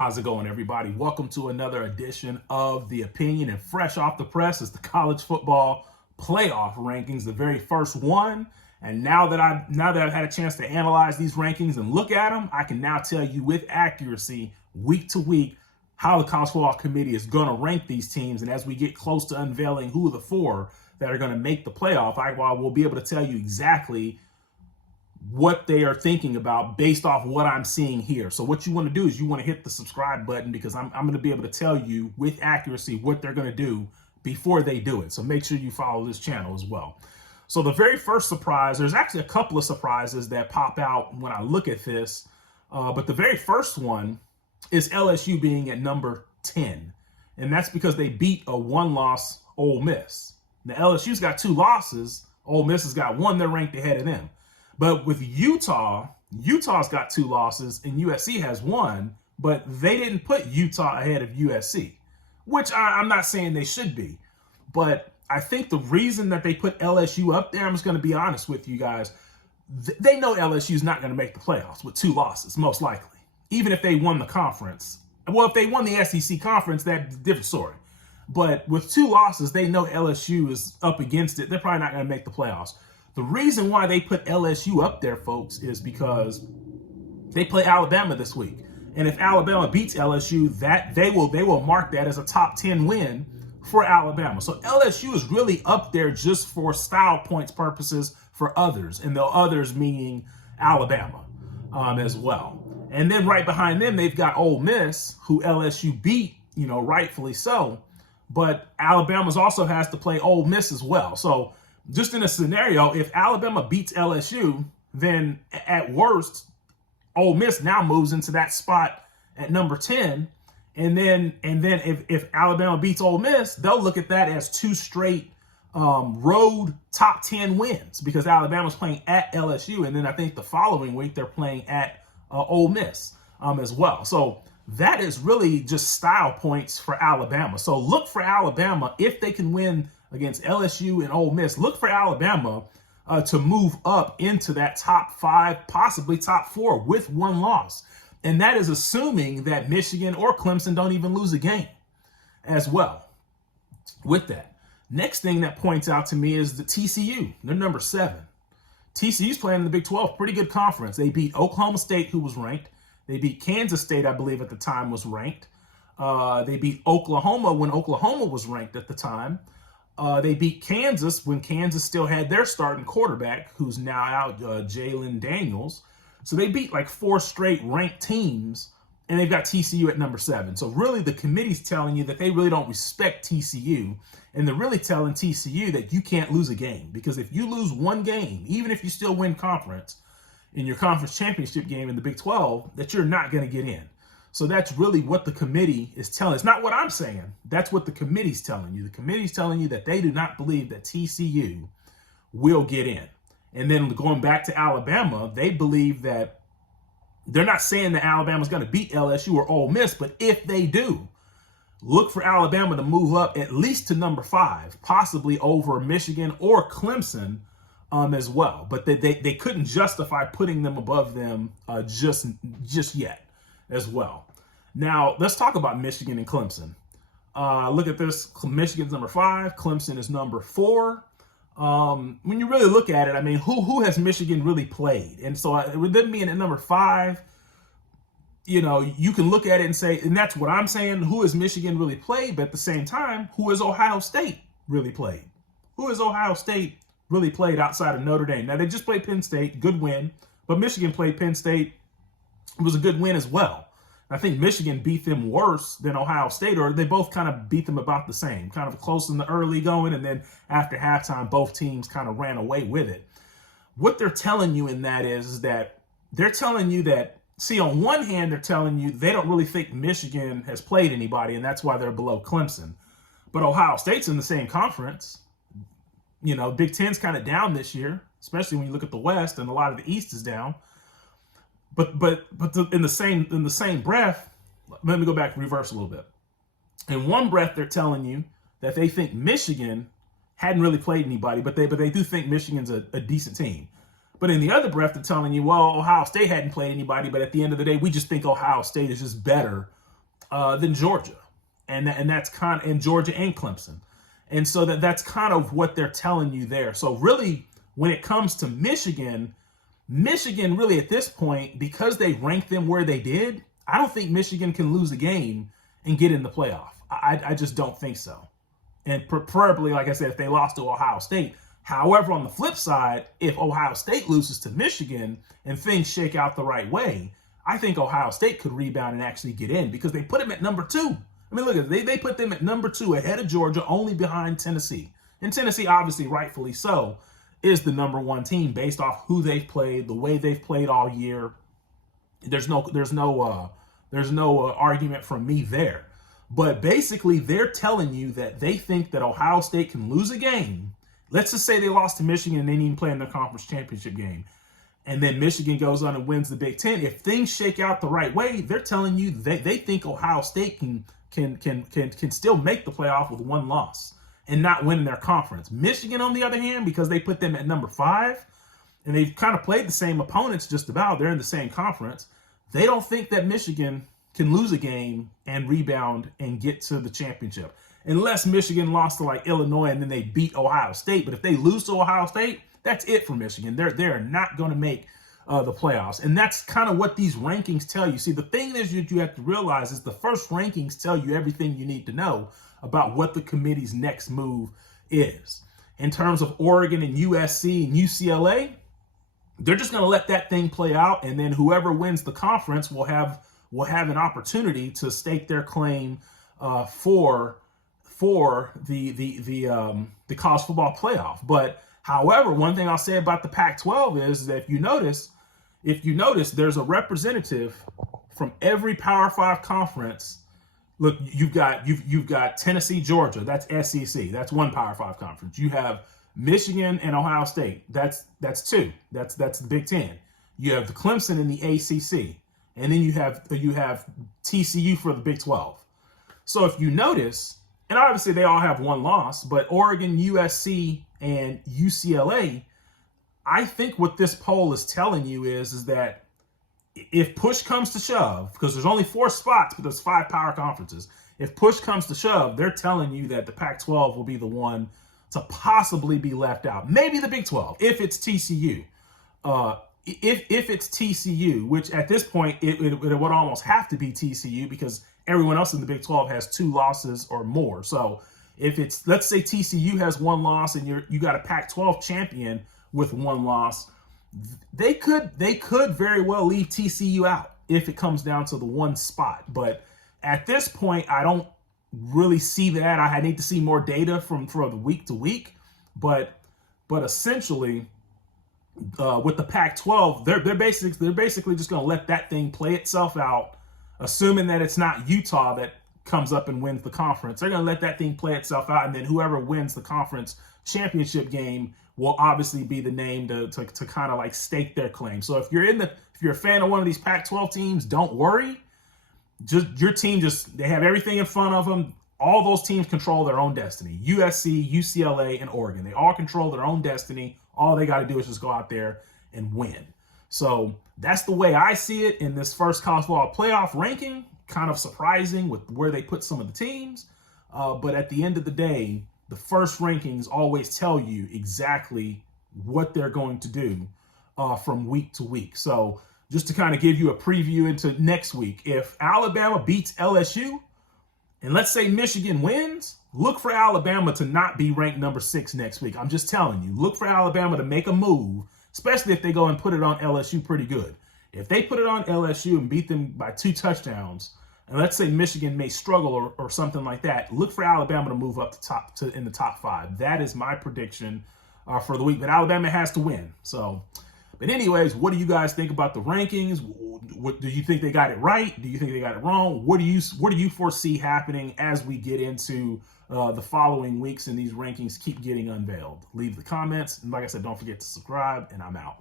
How's it going, everybody? Welcome to another edition of The Opinion. And fresh off the press is the college football playoff rankings, the very first one. And now that I've had a chance to analyze these rankings and look at them, I can now tell you with accuracy, week to week, how the college football committee is going to rank these teams. And as we get close to unveiling who are the four that are going to make the playoff, I will be able to tell you exactly what they are thinking about based off what I'm seeing here. So what you want to do is you want to hit the subscribe button, because I'm going to be able to tell you with accuracy what they're going to do before they do it. So make sure you follow this channel as well. So the very first surprise, there's actually a couple of surprises that pop out when I look at this. But the very first one is LSU being at number 10. And that's because they beat a one-loss Ole Miss. Now LSU's got 2 losses. Ole Miss has got 1. They're ranked ahead of them. But with Utah's got 2 losses and USC has 1, but they didn't put Utah ahead of USC, which I'm not saying they should be. But I think the reason that they put LSU up there, I'm just going to be honest with you guys, they know LSU's not going to make the playoffs with 2 losses, most likely, even if they won the conference. Well, if they won the SEC conference, that's a different story. But with 2 losses, they know LSU is up against it. They're probably not going to make the playoffs. The reason why they put LSU up there, folks, is because they play Alabama this week. And if Alabama beats LSU, that they will mark that as a top 10 win for Alabama. So LSU is really up there just for style points purposes for others, and the others meaning Alabama as well. And then right behind them, they've got Ole Miss, who LSU beat, rightfully so. But Alabama also has to play Ole Miss as well. So just in a scenario, if Alabama beats LSU, then at worst, Ole Miss now moves into that spot at number 10. And then if Alabama beats Ole Miss, they'll look at that as 2 straight road top 10 wins, because Alabama's playing at LSU. And then I think the following week they're playing at Ole Miss as well. So that is really just style points for Alabama. So look for Alabama, if they can win against LSU and Ole Miss, look for Alabama to move up into that top 5, possibly top 4 with 1 loss. And that is assuming that Michigan or Clemson don't even lose a game as well. With that, next thing that points out to me is the TCU. They're number 7. TCU's playing in the Big 12, pretty good conference. They beat Oklahoma State, who was ranked. They beat Kansas State, I believe at the time was ranked. They beat Oklahoma when Oklahoma was ranked at the time. They beat Kansas when Kansas still had their starting quarterback, who's now out, Jalen Daniels. So they beat like 4 straight ranked teams, and they've got TCU at number 7. So really the committee's telling you that they really don't respect TCU, and they're really telling TCU that you can't lose a game, because if you lose 1 game, even if you still win conference in your conference championship game in the Big 12, that you're not going to get in. So that's really what the committee is telling. It's not what I'm saying. That's what the committee's telling you. The committee's telling you that they do not believe that TCU will get in. And then going back to Alabama, they believe that they're not saying that Alabama's going to beat LSU or Ole Miss, but if they do, look for Alabama to move up at least to number 5, possibly over Michigan or Clemson as well. But they couldn't justify putting them above them just yet as well. Now, let's talk about Michigan and Clemson. Look at this. Michigan's number 5. Clemson is number 4. When you really look at it, I mean, who has Michigan really played? And so with them being at number 5, you can look at it and say, and that's what I'm saying, who has Michigan really played? But at the same time, who has Ohio State really played? Who has Ohio State really played outside of Notre Dame? Now, they just played Penn State, good win. But Michigan played Penn State. It was a good win as well. I think Michigan beat them worse than Ohio State, or they both kind of beat them about the same, kind of close in the early going, and then after halftime, both teams kind of ran away with it. What they're telling you in that is that they're telling you that, see, on one hand, they're telling you they don't really think Michigan has played anybody, and that's why they're below Clemson. But Ohio State's in the same conference. Big Ten's kind of down this year, especially when you look at the West, and a lot of the East is down. But in the same breath, let me go back and reverse a little bit. In one breath, they're telling you that they think Michigan hadn't really played anybody, but they do think Michigan's a decent team. But in the other breath, they're telling you, well, Ohio State hadn't played anybody, but at the end of the day, we just think Ohio State is just better than Georgia, and that's kind of, and Georgia and Clemson, and so that's kind of what they're telling you there. So really, when it comes to Michigan really at this point, because they ranked them where they did, I don't think Michigan can lose a game and get in the playoff. I just don't think so. And preferably, like I said, if they lost to Ohio State. However, on the flip side, if Ohio State loses to Michigan and things shake out the right way, I think Ohio State could rebound and actually get in because they put them at number 2. I mean, look at it. They put them at number 2 ahead of Georgia, only behind Tennessee. And Tennessee, obviously, rightfully so, is the number 1 team based off who they've played, the way they've played all year. There's no argument from me there. But basically, they're telling you that they think that Ohio State can lose a game. Let's just say they lost to Michigan and they didn't even play in the conference championship game. And then Michigan goes on and wins the Big Ten. If things shake out the right way, they're telling you they think Ohio State can still make the playoff with 1 loss and not win their conference. Michigan, on the other hand, because they put them at number 5, and they've kind of played the same opponents just about, they're in the same conference, they don't think that Michigan can lose a game and rebound and get to the championship. Unless Michigan lost to like Illinois and then they beat Ohio State. But if they lose to Ohio State, that's it for Michigan. They're not going to make the playoffs. And that's kind of what these rankings tell you. See, the thing is you have to realize is the first rankings tell you everything you need to know about what the committee's next move is. In terms of Oregon and USC and UCLA, they're just going to let that thing play out. And then whoever wins the conference will have an opportunity to stake their claim for the college football playoff. But however, one thing I'll say about the Pac-12 is that if you notice, there's a representative from every Power 5 conference. Look, you've got Tennessee, Georgia. That's SEC. That's 1 Power 5 conference. You have Michigan and Ohio State. That's 2. That's the Big Ten. You have the Clemson in the ACC. And then you have TCU for the Big 12. So if you notice, and obviously they all have 1 loss, but Oregon, USC, and UCLA, I think what this poll is telling you is that if push comes to shove, because there's only 4 spots, but there's 5 power conferences. If push comes to shove, they're telling you that the Pac-12 will be the one to possibly be left out. Maybe the Big 12, if it's TCU. If it's TCU, which at this point it would almost have to be TCU because everyone else in the Big 12 has 2 losses or more. So if it's, let's say TCU has 1 loss and you got a Pac-12 champion with 1 loss, they could very well leave TCU out if it comes down to the 1 spot. But at this point, I don't really see that. I need to see more data from the week to week. But essentially, with the Pac-12, they're basically just going to let that thing play itself out, assuming that it's not Utah that comes up and wins the conference. They're going to let that thing play itself out, and then whoever wins the conference championship game will obviously be the name to kind of like stake their claim. So if you're a fan of one of these Pac-12 teams, don't worry. Just your team, they have everything in front of them. All those teams control their own destiny. USC, UCLA, and Oregon. They all control their own destiny. All they got to do is just go out there and win. So that's the way I see it in this first college football playoff ranking. Kind of surprising with where they put some of the teams. But at the end of the day, the first rankings always tell you exactly what they're going to do from week to week. So just to kind of give you a preview into next week, if Alabama beats LSU, and let's say Michigan wins, look for Alabama to not be ranked number 6 next week. I'm just telling you, look for Alabama to make a move, especially if they go and put it on LSU pretty good. If they put it on LSU and beat them by 2 touchdowns, and let's say Michigan may struggle or something like that, look for Alabama to move up in the top 5. That is my prediction for the week. But Alabama has to win. So, but anyways, what do you guys think about the rankings? What do you think they got it right? Do you think they got it wrong? What do you foresee happening as we get into the following weeks and these rankings keep getting unveiled? Leave the comments. And like I said, don't forget to subscribe, and I'm out.